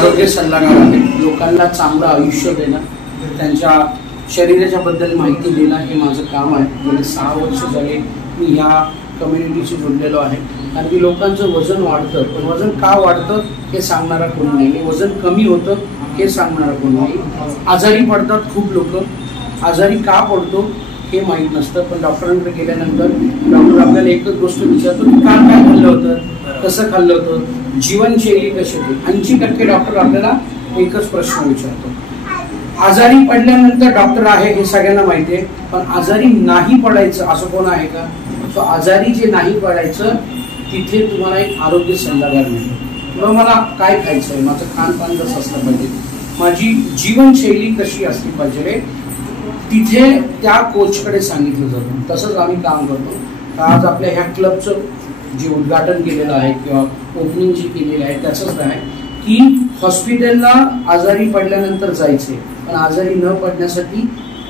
आरोग्य सल्लागार आहेत. लोकांना चांगलं आयुष्य देणं, त्यांच्या शरीराच्या बद्दल माहिती देणं हे माझं काम आहे. गेले 6 वर्ष झाले मी ह्या कम्युनिटीशी जोडलेलो आहे. कारण की लोकांचं वजन वाढतं, पण वजन का वाढतं हे सांगणारा कोणी नाही. वजन कमी होतं हे सांगणारा कोणी नाही. आजारी पडतात खूप लोक, आजारी का पडतो हे माहीत नसतं. पण डॉक्टरांकडे गेल्यानंतर डॉक्टर आपल्याला एकच गोष्ट विचारतो की काय काय खाल्लं होतं, कसं खाल्लं होतं, जीवनशैली कशी होती. 80% डॉक्टर आपल्याला एकच प्रश्न विचारतो. आजारी पडल्यानंतर डॉक्टर आहे हे सगळ्यांना माहिती आहे, पण आजारी नाही पडायचं असं कोण आहे का? सो आजारी जे नाही पडायचं तिथे तुम्हाला एक आरोग्य सल्लागार मिळतो. किंवा मला काय खायचं आहे, माझं खानपान कसं असलं पाहिजे, माझी जीवनशैली कशी असली पाहिजे, तिथे त्या कोचकडे सांगितलं जातं. तसंच आम्ही काम करतो. आज आपल्या ह्या क्लबचं जे उद्घाटन केलेलं आहे किंवा ओपनिंग जी केलेली आहे त्याचंच आहे की हॉस्पिटलला आजारी पडल्यानंतर जायचे, पण आजारी न पडण्यासाठी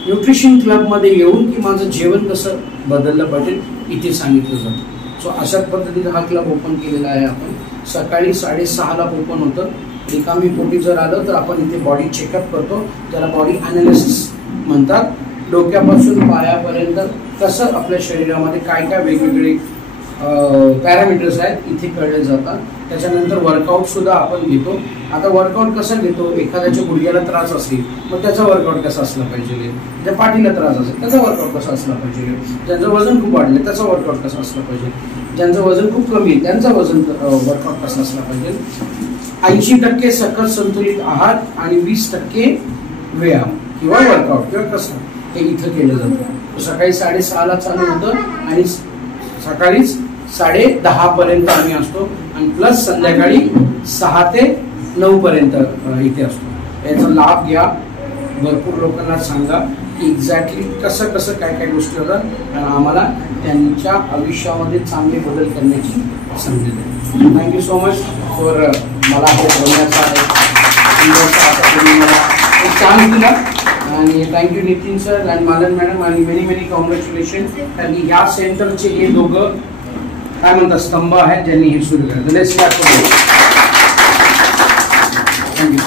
न्यूट्रिशन क्लबमध्ये येऊन की माझं जेवण कसं बदललं पाहिजे इथे सांगितलं जातं. सो अशा पद्धतीने हा क्लब ओपन केलेला आहे. आपण सकाळी 6:30ला ओपन होतं. रिकामी पोटी जर आलं तर आपण इथे बॉडी चेकअप करतो, त्याला बॉडी अनालिसिस म्हणतात. डोक्यापासून पायापर्यंत कसं आपल्या शरीरामध्ये काय काय वेगवेगळे पॅरामीटर्स आहेत इथे कळले जातात. त्याच्यानंतर वर्कआउट सुद्धा आपण घेतो. आता वर्कआउट कसं घेतो, एखाद्याच्या गुडघ्याला त्रास असेल मग त्याचा वर्कआउट कसा असला पाहिजे, त्या पाठीला त्रास असेल त्याचा वर्कआउट कसा असला पाहिजे, ज्यांचं वजन खूप वाढलं त्याचा वर्कआउट कसा असला पाहिजे, ज्यांचं वजन खूप कमी आहे त्यांचा वर्कआउट कसा असला पाहिजे. 80% सकस संतुलित आहार आणि 20% व्यायाम किंवा वर्कआउट किंवा कसं हे इथं केलं जातं. सकाळी 6:30ला चालू होतं आणि सकाळीच 10:30 पर्यंत आम्ही असतो आणि प्लस संध्याकाळी 6 ते 9 पर्यंत इथे असतो. याचा लाभ घ्या. भरपूर लोकांना सांगा की एक्झॅक्टली कसं कसं काय काय गोष्टी होतात, आणि आम्हाला त्यांच्या आयुष्यामध्ये चांगले बदल करण्याची संधी द्या. थँक्यू सो मच फॉर मला हे बोलण्याचा एक चान्स दिला. आणि थँक्यू नितीन सर आणि मालन मॅडम आणि मेनी कॉंग्रॅच्युलेशन. कारण की ह्या सेंटरचे हे दोघं काय म्हणतात स्तंभ आहेत ज्यांनी हे सुरू केलं. थँक्यू.